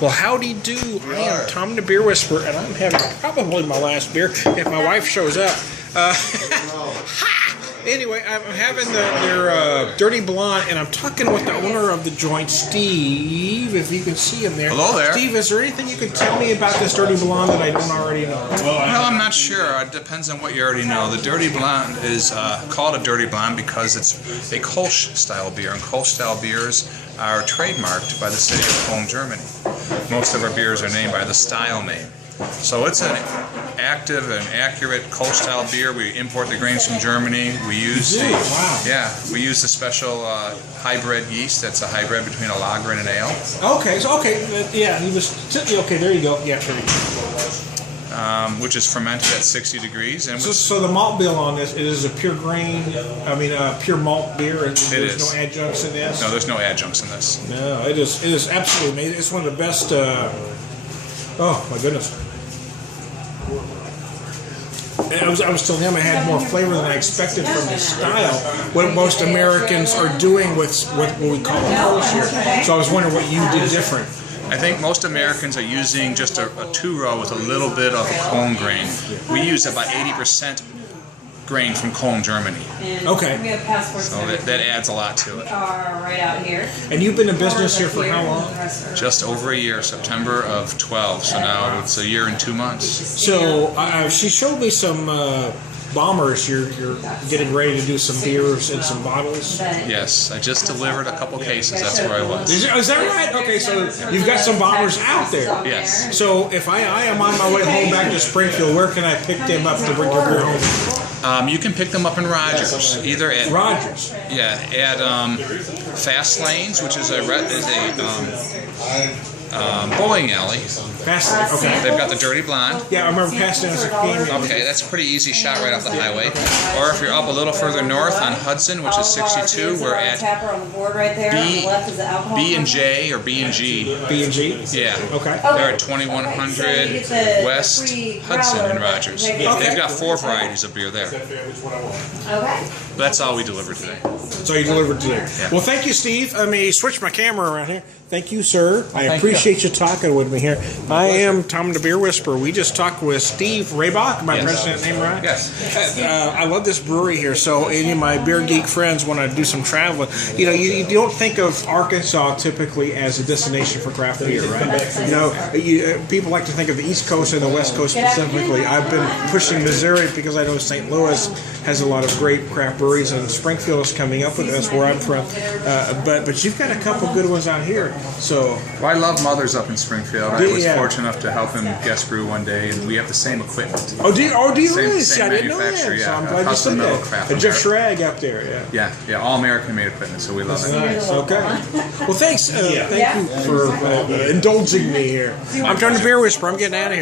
Well, howdy do. I am Tom the Beer Whisperer, and I'm having probably my last beer if my wife shows up. Anyway, I'm having their Dirty Blonde, and I'm talking with the owner of the joint, Steve, if you can see him there. Hello there. Steve, is there anything you can tell me about this Dirty Blonde that I don't already know? Well, I'm not sure. It depends on what you already know. The Dirty Blonde is called a Dirty Blonde because it's a Kolsch-style beer, and Kolsch-style beers are trademarked by the city of Cologne, Germany. Most of our beers are named by the style name. So it's an active and accurate Kolsch-style beer. We import the grains from Germany. We use we use the special hybrid yeast. That's a hybrid between a lager and an ale. Okay, so okay, there you go. Yeah, there you go. Which is fermented at 60 degrees. And so the malt bill on this, it is a pure grain, pure malt beer, and there's no adjuncts in this? No, there's no adjuncts in this. No, it is absolutely amazing. It's one of the best, oh my goodness. I was telling him I had more flavor than I expected from the style, what most Americans are doing with what we call a Kolsch here. So I was wondering what you did different. I think most Americans are using just a two-row with a little bit of a Cologne grain. We use about 80% grain from Cologne, Germany. Okay. We have passports. So that adds a lot to it. Right out here. And you've been in business here for how long? Just over a year, September of 12. So now it's a year and 2 months. So she showed me some bombers. You're getting ready to do some beers and some bottles. Yes, I just delivered a couple cases. That's where I was. Is that right? Okay, so you've got some bombers out there. Yes. So if I am on my way home back to Springfield, where can I pick them up to bring your beer home? You can pick them up in Rogers, either at Rogers. Yeah, at Fast Lanes, which is a bowling alley. Fast Lanes, okay. They've got the Dirty Blonde. Yeah, I remember passing as a kid. Okay, that's a pretty easy shot right off the highway. Or if you're up a little further north on Hudson, which is 62, we're at B&J or B&G. B&G? Yeah. Okay. They're at 2100 West Hudson in Rogers. They've got 4 varieties of beer there. Okay. That's all we delivered today. So you delivered today. Yeah. Well, thank you, Steve. Let me switch my camera around here. Thank you, sir. I appreciate you talking with me here. I am Tom the Beer Whisperer. We just talked with Steve Rehbock. Am I pronouncing that name right? Yes. I love this brewery here. So any of my beer geek friends want to do some traveling. You know, you don't think of Arkansas typically as a destination for craft beer, right? You know, people like to think of the East Coast and the West Coast specifically. I've been pushing Missouri because I know St. Louis has a lot of great craft breweries, and Springfield is coming up with that's where I'm from. But you've got a couple good ones out here. So well, I love Mother's up in Springfield. I was fortunate enough to help him guest brew one day, and we have the same equipment. Oh, do you really? Same I didn't know that. manufacturer, So I'm glad you said that. And Jeff Schrag up there, Yeah, all American-made equipment, so we love it. Nice. Okay. Well, thanks. Thank you for indulging me here. I'm Tom the Beer Whisperer. I'm getting out of here.